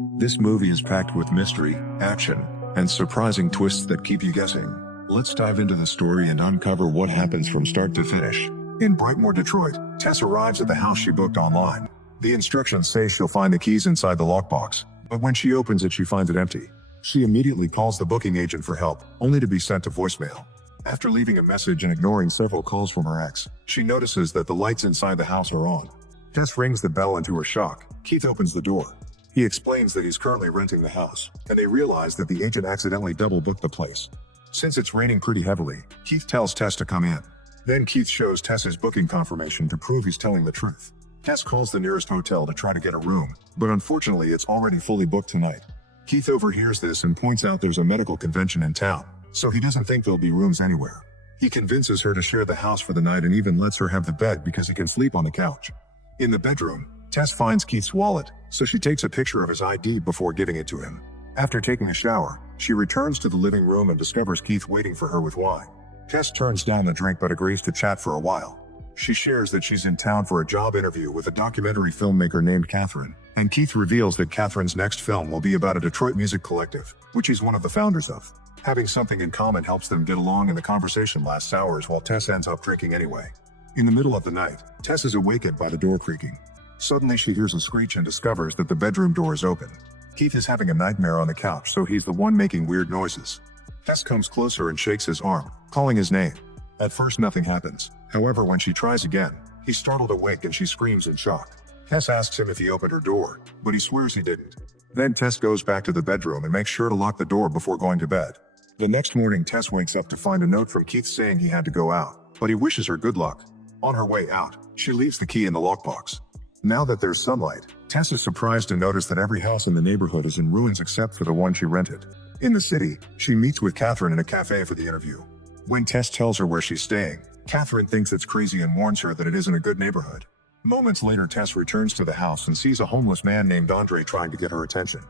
This movie is packed with mystery, action, and surprising twists that keep you guessing. Let's dive into the story and uncover what happens from start to finish. In Brightmoor, Detroit, Tess arrives at the house she booked online. The instructions say she'll find the keys inside the lockbox, but when she opens it she finds it empty. She immediately calls the booking agent for help, only to be sent to voicemail. After leaving a message and ignoring several calls from her ex, she notices that the lights inside the house are on. Tess rings the bell, and to her shock, Keith opens the door. He explains that he's currently renting the house, and they realize that the agent accidentally double-booked the place. Since it's raining pretty heavily, Keith tells Tess to come in. Then Keith shows Tess his booking confirmation to prove he's telling the truth. Tess calls the nearest hotel to try to get a room, but unfortunately it's already fully booked tonight. Keith overhears this and points out there's a medical convention in town, so he doesn't think there'll be rooms anywhere. He convinces her to share the house for the night and even lets her have the bed because he can sleep on the couch. In the bedroom, Tess finds Keith's wallet, so she takes a picture of his ID before giving it to him. After taking a shower, she returns to the living room and discovers Keith waiting for her with wine. Tess turns down the drink but agrees to chat for a while. She shares that she's in town for a job interview with a documentary filmmaker named Catherine, and Keith reveals that Catherine's next film will be about a Detroit music collective, which he's one of the founders of. Having something in common helps them get along, and the conversation lasts hours while Tess ends up drinking anyway. In the middle of the night, Tess is awakened by the door creaking. Suddenly she hears a screech and discovers that the bedroom door is open. Keith is having a nightmare on the couch, so he's the one making weird noises. Tess comes closer and shakes his arm, calling his name. At first nothing happens. However, when she tries again, he's startled awake and she screams in shock. Tess asks him if he opened her door, but he swears he didn't. Then Tess goes back to the bedroom and makes sure to lock the door before going to bed. The next morning, Tess wakes up to find a note from Keith saying he had to go out, but he wishes her good luck. On her way out, she leaves the key in the lockbox. Now that there's sunlight, Tess is surprised to notice that every house in the neighborhood is in ruins except for the one she rented. In the city, she meets with Catherine in a cafe for the interview. When Tess tells her where she's staying, Catherine thinks it's crazy and warns her that it isn't a good neighborhood. Moments later, Tess returns to the house and sees a homeless man named Andre trying to get her attention.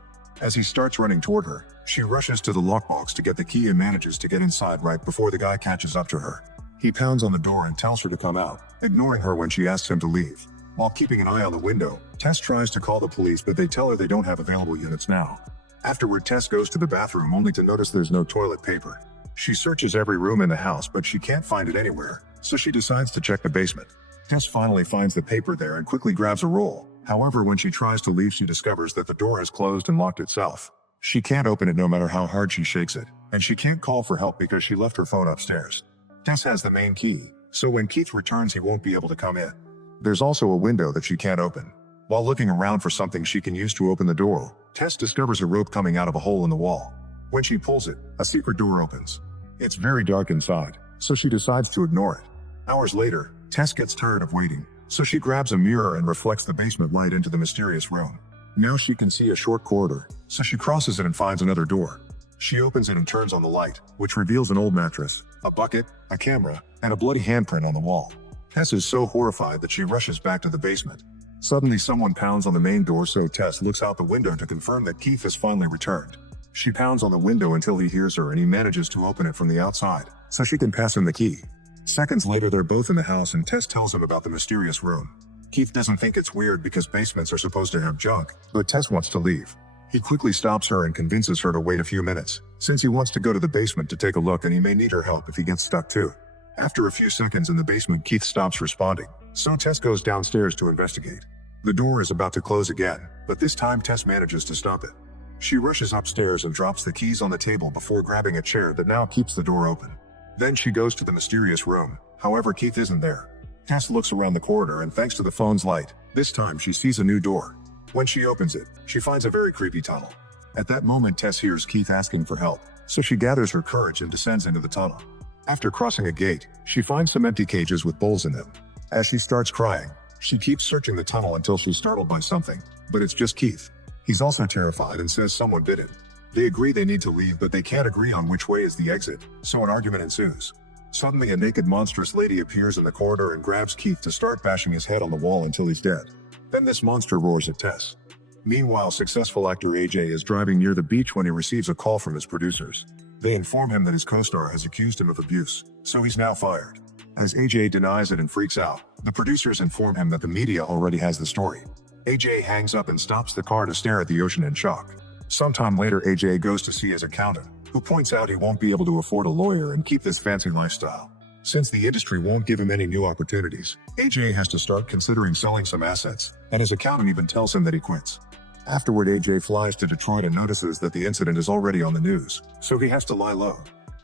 As he starts running toward her, she rushes to the lockbox to get the key and manages to get inside right before the guy catches up to her. He pounds on the door and tells her to come out, ignoring her when she asks him to leave. While keeping an eye on the window, Tess tries to call the police, but they tell her they don't have available units now. Afterward, Tess goes to the bathroom only to notice there's no toilet paper. She searches every room in the house, but she can't find it anywhere, so she decides to check the basement. Tess finally finds the paper there and quickly grabs a roll. However, when she tries to leave, she discovers that the door has closed and locked itself. She can't open it no matter how hard she shakes it, and she can't call for help because she left her phone upstairs. Tess has the main key, so when Keith returns he won't be able to come in. There's also a window that she can't open. While looking around for something she can use to open the door, Tess discovers a rope coming out of a hole in the wall. When she pulls it, a secret door opens. It's very dark inside, so she decides to ignore it. Hours later, Tess gets tired of waiting, so she grabs a mirror and reflects the basement light into the mysterious room. Now she can see a short corridor, so she crosses it and finds another door. She opens it and turns on the light, which reveals an old mattress, a bucket, a camera, and a bloody handprint on the wall. Tess is so horrified that she rushes back to the basement. Suddenly someone pounds on the main door, so Tess looks out the window to confirm that Keith has finally returned. She pounds on the window until he hears her and he manages to open it from the outside, so she can pass him the key. Seconds later they're both in the house and Tess tells him about the mysterious room. Keith doesn't think it's weird because basements are supposed to have junk, but Tess wants to leave. He quickly stops her and convinces her to wait a few minutes, since he wants to go to the basement to take a look and he may need her help if he gets stuck too. After a few seconds in the basement, Keith stops responding, so Tess goes downstairs to investigate. The door is about to close again, but this time Tess manages to stop it. She rushes upstairs and drops the keys on the table before grabbing a chair that now keeps the door open. Then she goes to the mysterious room, however Keith isn't there. Tess looks around the corridor and thanks to the phone's light, this time she sees a new door. When she opens it, she finds a very creepy tunnel. At that moment Tess hears Keith asking for help, so she gathers her courage and descends into the tunnel. After crossing a gate, she finds some empty cages with bowls in them. As she starts crying, she keeps searching the tunnel until she's startled by something, but it's just Keith. He's also terrified and says someone bit him. They agree they need to leave, but they can't agree on which way is the exit, so an argument ensues. Suddenly a naked monstrous lady appears in the corridor and grabs Keith to start bashing his head on the wall until he's dead. Then this monster roars at Tess. Meanwhile, successful actor AJ is driving near the beach when he receives a call from his producers. They inform him that his co-star has accused him of abuse, so he's now fired. As AJ denies it and freaks out, the producers inform him that the media already has the story. AJ hangs up and stops the car to stare at the ocean in shock. Sometime later, AJ goes to see his accountant, who points out he won't be able to afford a lawyer and keep this fancy lifestyle. Since the industry won't give him any new opportunities, AJ has to start considering selling some assets, and his accountant even tells him that he quits. Afterward, AJ flies to Detroit and notices that the incident is already on the news, so he has to lie low.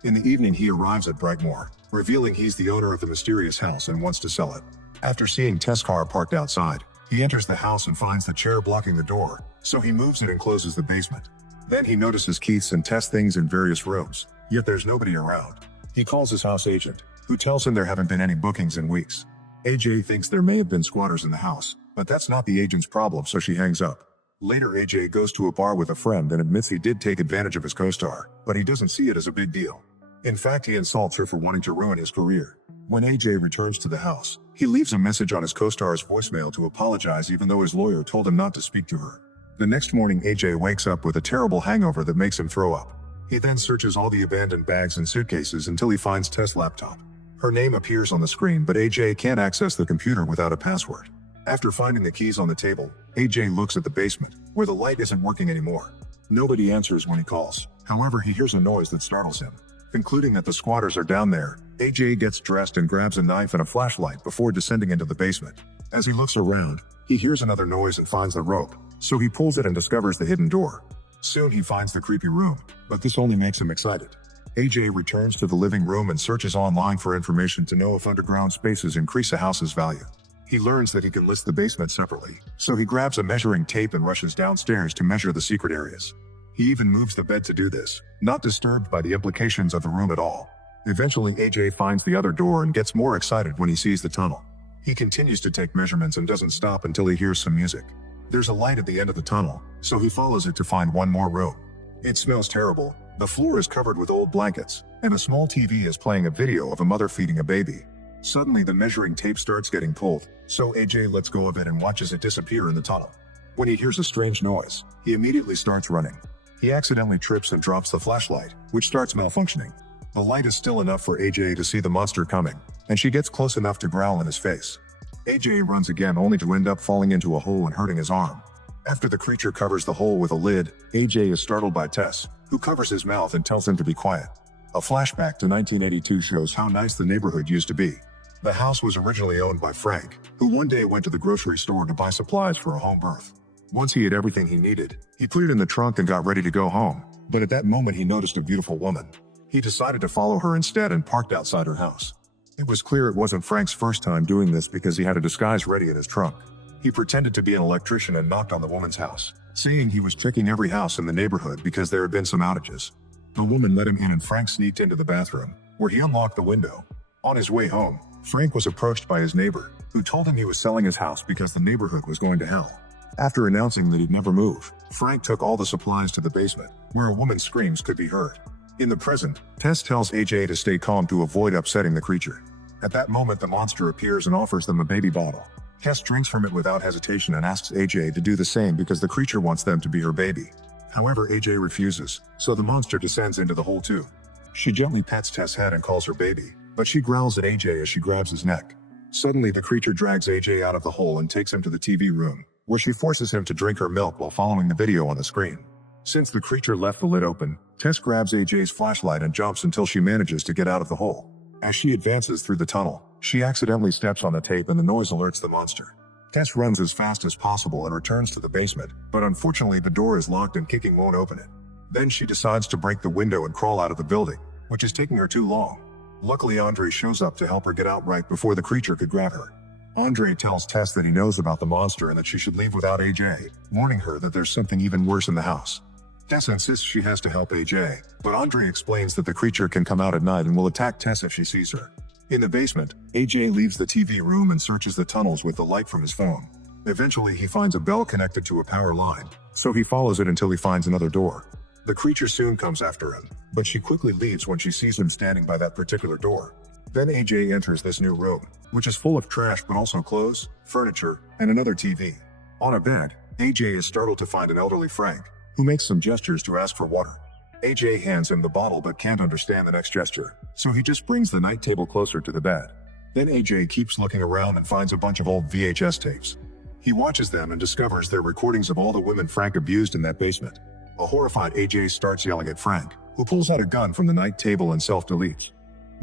In the evening, he arrives at Brightmoor, revealing he's the owner of the mysterious house and wants to sell it. After seeing Tess' car parked outside, he enters the house and finds the chair blocking the door, so he moves it and closes the basement. Then he notices Keith's and Tess' things in various rooms, yet there's nobody around. He calls his house agent, who tells him there haven't been any bookings in weeks. AJ thinks there may have been squatters in the house, but that's not the agent's problem, so she hangs up. Later, AJ goes to a bar with a friend and admits he did take advantage of his co-star, but he doesn't see it as a big deal. In fact, he insults her for wanting to ruin his career. When AJ returns to the house, he leaves a message on his co-star's voicemail to apologize even though his lawyer told him not to speak to her. The next morning, AJ wakes up with a terrible hangover that makes him throw up. He then searches all the abandoned bags and suitcases until he finds Tess' laptop. Her name appears on the screen, but AJ can't access the computer without a password. After finding the keys on the table, AJ looks at the basement, where the light isn't working anymore. Nobody answers when he calls. However, he hears a noise that startles him. Concluding that the squatters are down there, AJ gets dressed and grabs a knife and a flashlight before descending into the basement. As he looks around, he hears another noise and finds the rope, so he pulls it and discovers the hidden door. Soon he finds the creepy room, but this only makes him excited. AJ returns to the living room and searches online for information to know if underground spaces increase a house's value. He learns that he can list the basement separately, so he grabs a measuring tape and rushes downstairs to measure the secret areas. He even moves the bed to do this, not disturbed by the implications of the room at all. Eventually, AJ finds the other door and gets more excited when he sees the tunnel. He continues to take measurements and doesn't stop until he hears some music. There's a light at the end of the tunnel, so he follows it to find one more room. It smells terrible. The floor is covered with old blankets, and a small TV is playing a video of a mother feeding a baby. Suddenly, the measuring tape starts getting pulled, so AJ lets go of it and watches it disappear in the tunnel. When he hears a strange noise, he immediately starts running. He accidentally trips and drops the flashlight, which starts malfunctioning. The light is still enough for AJ to see the monster coming, and she gets close enough to growl in his face. AJ runs again only to end up falling into a hole and hurting his arm. After the creature covers the hole with a lid, AJ is startled by Tess, who covers his mouth and tells him to be quiet. A flashback to 1982 shows how nice the neighborhood used to be. The house was originally owned by Frank, who one day went to the grocery store to buy supplies for a home birth. Once he had everything he needed, he put it in the trunk and got ready to go home, but at that moment he noticed a beautiful woman. He decided to follow her instead and parked outside her house. It was clear it wasn't Frank's first time doing this because he had a disguise ready in his trunk. He pretended to be an electrician and knocked on the woman's house, saying he was checking every house in the neighborhood because there had been some outages. The woman let him in and Frank sneaked into the bathroom, where he unlocked the window. On his way home, Frank was approached by his neighbor, who told him he was selling his house because the neighborhood was going to hell. After announcing that he'd never move, Frank took all the supplies to the basement, where a woman's screams could be heard. In the present, Tess tells AJ to stay calm to avoid upsetting the creature. At that moment, the monster appears and offers them a baby bottle. Tess drinks from it without hesitation and asks AJ to do the same because the creature wants them to be her baby. However, AJ refuses, so the monster descends into the hole too. She gently pets Tess' head and calls her baby, but she growls at AJ as she grabs his neck. Suddenly, the creature drags AJ out of the hole and takes him to the TV room, where she forces him to drink her milk while following the video on the screen. Since the creature left the lid open, Tess grabs AJ's flashlight and jumps until she manages to get out of the hole. As she advances through the tunnel, she accidentally steps on the tape and the noise alerts the monster. Tess runs as fast as possible and returns to the basement, but unfortunately the door is locked and kicking won't open it. Then she decides to break the window and crawl out of the building, which is taking her too long. Luckily, Andre shows up to help her get out right before the creature could grab her. Andre tells Tess that he knows about the monster and that she should leave without AJ, warning her that there's something even worse in the house. Tess insists she has to help AJ, but Andre explains that the creature can come out at night and will attack Tess if she sees her. In the basement, AJ leaves the TV room and searches the tunnels with the light from his phone. Eventually, he finds a bell connected to a power line, so he follows it until he finds another door. The creature soon comes after him, but she quickly leaves when she sees him standing by that particular door. Then AJ enters this new room, which is full of trash but also clothes, furniture, and another TV. On a bed, AJ is startled to find an elderly Frank, who makes some gestures to ask for water. AJ hands him the bottle but can't understand the next gesture, so he just brings the night table closer to the bed. Then AJ keeps looking around and finds a bunch of old VHS tapes. He watches them and discovers they're recordings of all the women Frank abused in that basement. A horrified AJ starts yelling at Frank, who pulls out a gun from the night table and self-deletes.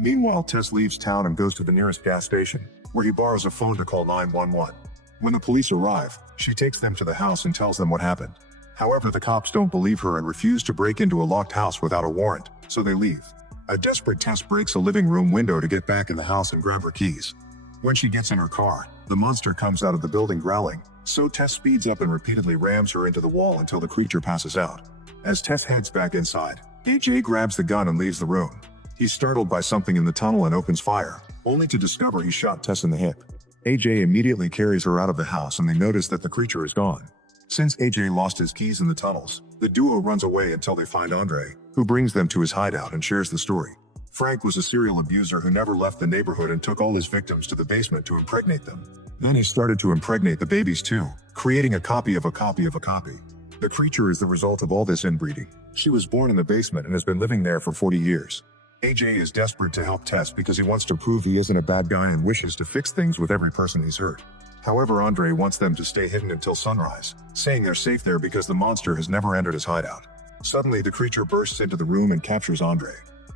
Meanwhile, Tess leaves town and goes to the nearest gas station, where he borrows a phone to call 911. When the police arrive, she takes them to the house and tells them what happened. However, the cops don't believe her and refuse to break into a locked house without a warrant, so they leave. A desperate Tess breaks a living room window to get back in the house and grab her keys. When she gets in her car, the monster comes out of the building growling, so Tess speeds up and repeatedly rams her into the wall until the creature passes out. As Tess heads back inside, AJ grabs the gun and leaves the room. He's startled by something in the tunnel and opens fire, only to discover he shot Tess in the hip. AJ immediately carries her out of the house and they notice that the creature is gone. Since AJ lost his keys in the tunnels, the duo runs away until they find Andre, who brings them to his hideout and shares the story. Frank was a serial abuser who never left the neighborhood and took all his victims to the basement to impregnate them. Then he started to impregnate the babies too, creating a copy of a copy of a copy. The creature is the result of all this inbreeding. She was born in the basement and has been living there for 40 years. AJ is desperate to help Tess because he wants to prove he isn't a bad guy and wishes to fix things with every person he's hurt. However, Andre wants them to stay hidden until sunrise, saying they're safe there because the monster has never entered his hideout. Suddenly, the creature bursts into the room and captures Andre.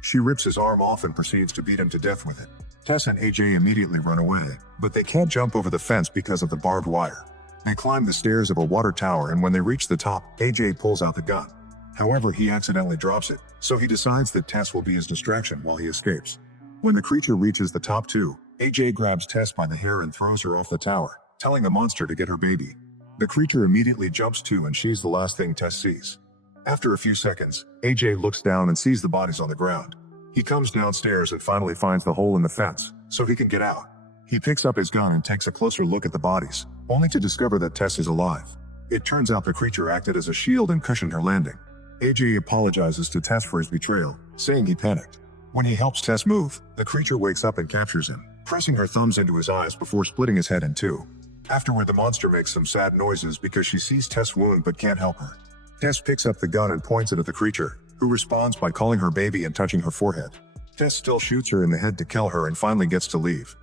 She rips his arm off and proceeds to beat him to death with it. Tess and AJ immediately run away, but they can't jump over the fence because of the barbed wire. They climb the stairs of a water tower and when they reach the top, AJ pulls out the gun. However, he accidentally drops it, so he decides that Tess will be his distraction while he escapes. When the creature reaches the top too, AJ grabs Tess by the hair and throws her off the tower, telling the monster to get her baby. The creature immediately jumps too and she's the last thing Tess sees. After a few seconds, AJ looks down and sees the bodies on the ground. He comes downstairs and finally finds the hole in the fence, so he can get out. He picks up his gun and takes a closer look at the bodies, only to discover that Tess is alive. It turns out the creature acted as a shield and cushioned her landing. AJ apologizes to Tess for his betrayal, saying he panicked. When he helps Tess move, the creature wakes up and captures him, pressing her thumbs into his eyes before splitting his head in two. Afterward, the monster makes some sad noises because she sees Tess' wound but can't help her. Tess picks up the gun and points it at the creature, who responds by calling her baby and touching her forehead. Tess still shoots her in the head to kill her and finally gets to leave.